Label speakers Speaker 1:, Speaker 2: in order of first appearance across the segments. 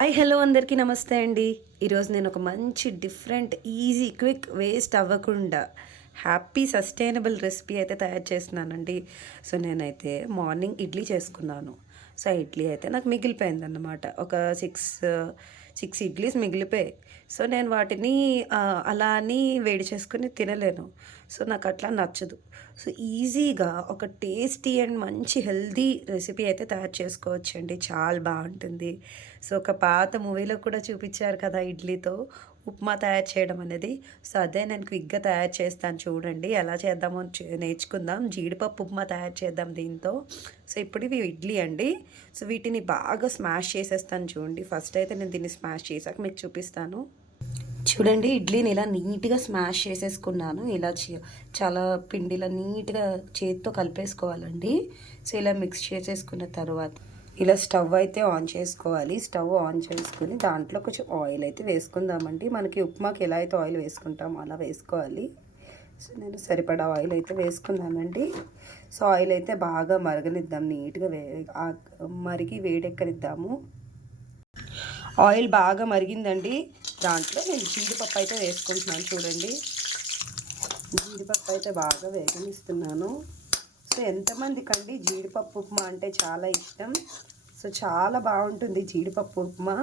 Speaker 1: Hi hello అందరికీ నమస్తే అండి. ఈరోజు నేను ఒక మంచి డిఫరెంట్ ఈజీ క్విక్ వేస్ట్ అవ్వకుండా హ్యాపీ సస్టైనబుల్ రెసిపీ అయితే తయారు చేస్తున్నానండి. సో నేనైతే మార్నింగ్ ఇడ్లీ చేసుకున్నాను. సో ఇడ్లీ అయితే నాకు మిగిలిపోయింది అన్నమాట ఒక సిక్స్ సిక్స్ ఇడ్లీస్ మిగిలిపోయాయి. సో నేను వాటిని అలా అని వేడి చేసుకుని తినలేను. సో నాకు అట్లా నచ్చదు. సో ఈజీగా ఒక టేస్టీ అండ్ మంచి హెల్దీ రెసిపీ అయితే తయారు చేసుకోవచ్చండి. చాలా బాగుంటుంది. సో ఒక పాత మూవీలో కూడా చూపించారు కదా ఇడ్లీతో. ఉప్మా తయారు చేయడం అనేది. సో అదే నేను క్విక్గా తయారు చేస్తాను చూడండి. ఎలా చేద్దామో నేర్చుకుందాం. జీడిపప్పు ఉప్మా తయారు చేద్దాం దీంతో. సో ఇప్పుడు ఇవి ఇడ్లీ అండి. సో వీటిని బాగా స్మాష్ చేసేస్తాను చూడండి. ఫస్ట్ అయితే నేను దీన్ని స్మాష్ చేశాక మీకు చూపిస్తాను. చూడండి ఇడ్లీని ఇలా నీట్గా స్మాష్ చేసేసుకున్నాను. ఇలా చే- చాలా పిండిలా నీట్గా చేతితో కలిపేసుకోవాలండి. సో ఇలా మిక్స్ చేసేసుకున్న తర్వాత ఇలా స్టవ్ అయితే ఆన్ చేసుకోవాలి. స్టవ్ ఆన్ చేసుకుని దాంట్లో కొంచెం ఆయిల్ అయితే వేసుకుందామండి. మనకి ఉప్మాకి ఎలా అయితే ఆయిల్ వేసుకుంటామో అలా వేసుకోవాలి. సో నేను సరిపడా ఆయిల్ అయితే వేసుకున్నానండి. సో ఆయిల్ అయితే బాగా మరగనిద్దాం నీట్గా వే మరిగి వేడెక్కనిద్దాము. ఆయిల్ బాగా మరిగిందండి. దాంట్లో నేను జీడిపప్పు అయితే వేసుకుంటున్నాను చూడండి. జీడిపప్పు అయితే బాగా వేగనిస్తున్నాను. సో ఎంతమందికి అండి జీడిపప్పు ఉప్మా అంటే చాలా ఇష్టం. సో చాలా బాగుంటుంది జీడిపప్పు ఉప్మా.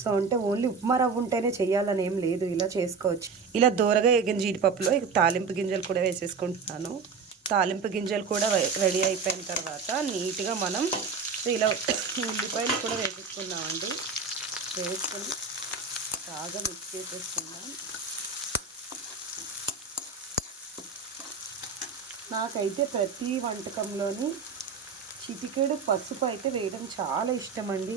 Speaker 1: సో అంటే ఓన్లీ ఉప్మా రవ్వ ఉంటేనే చేయాలని ఏం లేదు ఇలా చేసుకోవచ్చు. ఇలా దూరగా ఎగిన జీడిపప్పులో ఇక తాలింపు గింజలు కూడా వేసేసుకుంటున్నాను. తాలింపు గింజలు కూడా రెడీ అయిపోయిన తర్వాత నీట్గా మనం సో ఇలా ఉల్లిపాయలు కూడా వేసేసుకున్నామండి వేసుకుని బాగా మిక్స్ చేసేసుకుందాం. నాకైతే ప్రతి వంటకంలోని చిటికెడు పసుపు అయితే వేయడం చాలా ఇష్టం అండి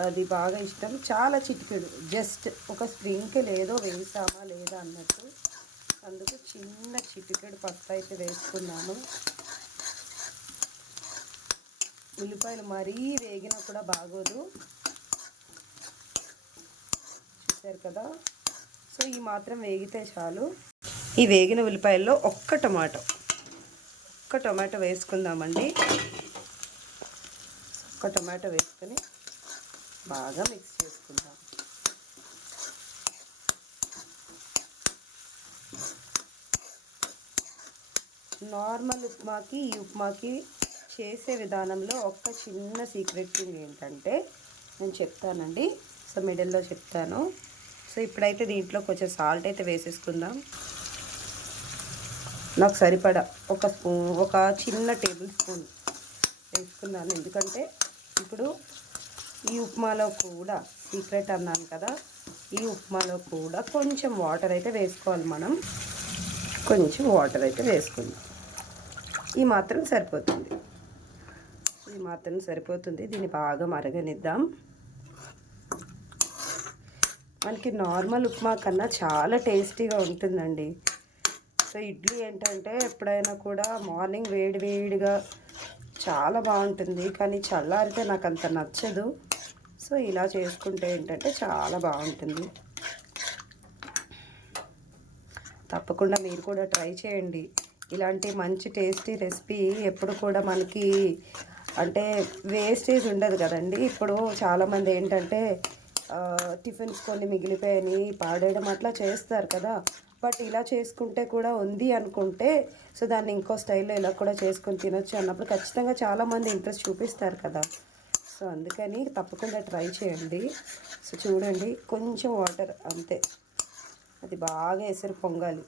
Speaker 1: అది బాగా ఇష్టం. చాలా చిటికెడు. జస్ట్ ఒక స్ప్రింకిల్ ఏదో వేసామా లేదా అన్నట్టు. అందుకు చిన్న చిటికెడు పసుపు అయితే వేసుకున్నాను. ఉల్లిపాయలు మరీ వేగినా కూడా బాగోదు. చూసారు కదా. సో ఈ మాత్రం వేగితే చాలు. ఈ వేగిన ఉల్లిపాయల్లో ఒక్క టమాటో. ఒక్క టమాటో వేసుకుందామండి. ఒక్క టమాటో వేసుకొని బాగా మిక్స్ చేసుకుందాం. నార్మల్ ఉప్మాకి ఈ ఉప్మాకి చేసే విధానంలో ఒక్క చిన్న సీక్రెట్ థింగ్ ఏంటంటే నేను చెప్తానండి. సో మిడిల్లో చెప్తాను. సో ఇప్పుడైతే దీంట్లో కొంచెం సాల్ట్ అయితే వేసేసుకుందాం. నాకు సరిపడా ఒక స్పూన్ ఒక చిన్న టేబుల్ స్పూన్ వేసుకున్నాను. ఎందుకంటే ఇప్పుడు ఈ ఉప్మాలో కూడా సీక్రెట్ అన్నాను కదా ఈ ఉప్మాలో కూడా కొంచెం వాటర్ అయితే వేసుకోవాలి మనం. కొంచెం వాటర్ అయితే వేసుకుందాం. ఈ మాత్రం సరిపోతుంది. ఈ మాత్రం సరిపోతుంది. దీన్ని బాగా మరగనిద్దాం. మనకి నార్మల్ ఉప్మా కన్నా చాలా టేస్టీగా ఉంటుందండి. సో ఇడ్లీ ఏంటంటే ఎప్పుడైనా కూడా మార్నింగ్ వేడి వేడిగా చాలా బాగుంటుంది. కానీ చల్లారితే నాకు అంత నచ్చదు. సో ఇలా చేసుకుంటే ఏంటంటే చాలా బాగుంటుంది. తప్పకుండా మీరు కూడా ట్రై చేయండి. ఇలాంటి మంచి టేస్టీ రెసిపీ ఎప్పుడు కూడా మనకి అంటే వేస్టేజ్ ఉండదు కదండి. ఇప్పుడు చాలామంది ఏంటంటే టిఫిన్స్ కొన్ని మిగిలిపోయాయి పాడేయడం అట్లా చేస్తారు కదా. బట్ ఇలా చేసుకుంటే కూడా ఉంది అనుకుంటే సో దాన్ని ఇంకో స్టైల్లో ఇలా కూడా చేసుకొని తినొచ్చు అన్నప్పుడు ఖచ్చితంగా చాలామంది ఇంట్రెస్ట్ చూపిస్తారు కదా. సో అందుకని తప్పకుండా ట్రై చేయండి. సో చూడండి కొంచెం వాటర్ అంతే. అది బాగా ఎసరు పొంగాలి.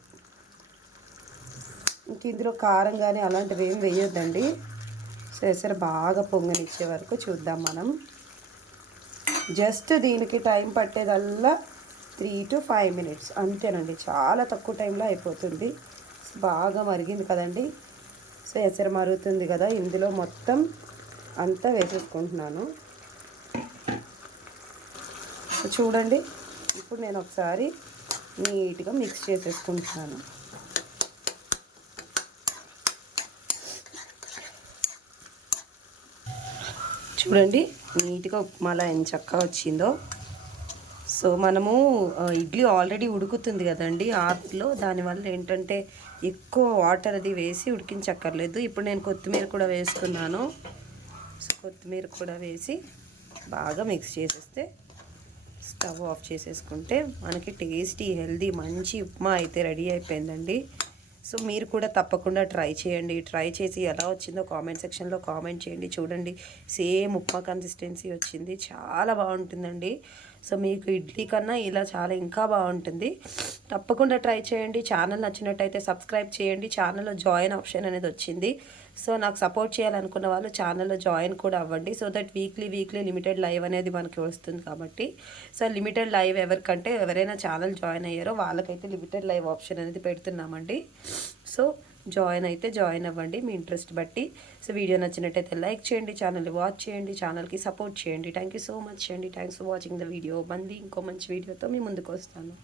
Speaker 1: ఇంక ఇందులో కారం కానీ అలాంటివి ఏం వేయొద్దండి. సో ఎసరు బాగా పొంగనిచ్చే వరకు చూద్దాం మనం. జస్ట్ దీనికి టైం పట్టేదల్లా త్రీ టు ఫైవ్ మినిట్స్. అంతేనండి చాలా తక్కువ టైంలో అయిపోతుంది. బాగా మరిగింది కదండి. సో ఎసరు మరుగుతుంది కదా. ఇందులో మొత్తం అంతా వేసేసుకుంటున్నాను. చూడండి. ఇప్పుడు నేను ఒకసారి నీట్గా మిక్స్ చేసేసుకుంటున్నాను. చూడండి నీట్గా ఉప్మాలా ఎంత చక్కగా వచ్చిందో. సో మనము ఇడ్లీ ఆల్రెడీ ఉడుకుతుంది కదండి ఆకులో దానివల్ల ఏంటంటే ఎక్కువ వాటర్ అది వేసి ఉడికించక్కర్లేదు. ఇప్పుడు నేను కొత్తిమీర కూడా వేసుకున్నాను. సో కొత్తిమీర కూడా వేసి బాగా మిక్స్ చేసేస్తే స్టవ్ ఆఫ్ చేసేసుకుంటే మనకి టేస్టీ హెల్దీ మంచి ఉప్మా అయితే రెడీ అయిపోయిందండి. సో మీరు కూడా తప్పకుండా ట్రై చేయండి. ట్రై చేసి ఎలా వచ్చిందో కామెంట్ సెక్షన్లో కామెంట్ చేయండి. చూడండి సేమ్ ఉప్మా కన్సిస్టెన్సీ వచ్చింది. చాలా బాగుంటుందండి. సో మీకు ఇడ్లీ కన్నా ఇలా చాలా ఇంకా బాగుంటుంది. తప్పకుండా ట్రై చేయండి. ఛానల్ నచ్చినట్టయితే సబ్స్క్రైబ్ చేయండి. ఛానల్లో జాయిన్ ఆప్షన్ అనేది వచ్చింది. సో నాకు సపోర్ట్ చేయాలనుకున్న వాళ్ళు ఛానల్లో జాయిన్ కూడా అవ్వండి. So that weekly weekly limited live అనేది మనకి వస్తుంది కాబట్టి. సో లిమిటెడ్ లైవ్ ఎవరికంటే ఎవరైనా ఛానల్ జాయిన్ అయ్యారో వాళ్ళకైతే లిమిటెడ్ లైవ్ ఆప్షన్ అనేది పెడుతున్నామండి. సో జాయిన్ అయితే జాయిన్ అవ్వండి మీ ఇంట్రెస్ట్ బట్టి. సో వీడియో నచ్చినట్టయితే లైక్ చేయండి ఛానల్ని వాచ్ చేయండి ఛానల్కి సపోర్ట్ చేయండి. థ్యాంక్ యూ సో మచ్ అండి. Thanks for watching the video మళ్ళీ ఇంకో మంచి వీడియోతో మీ ముందుకు వస్తాను.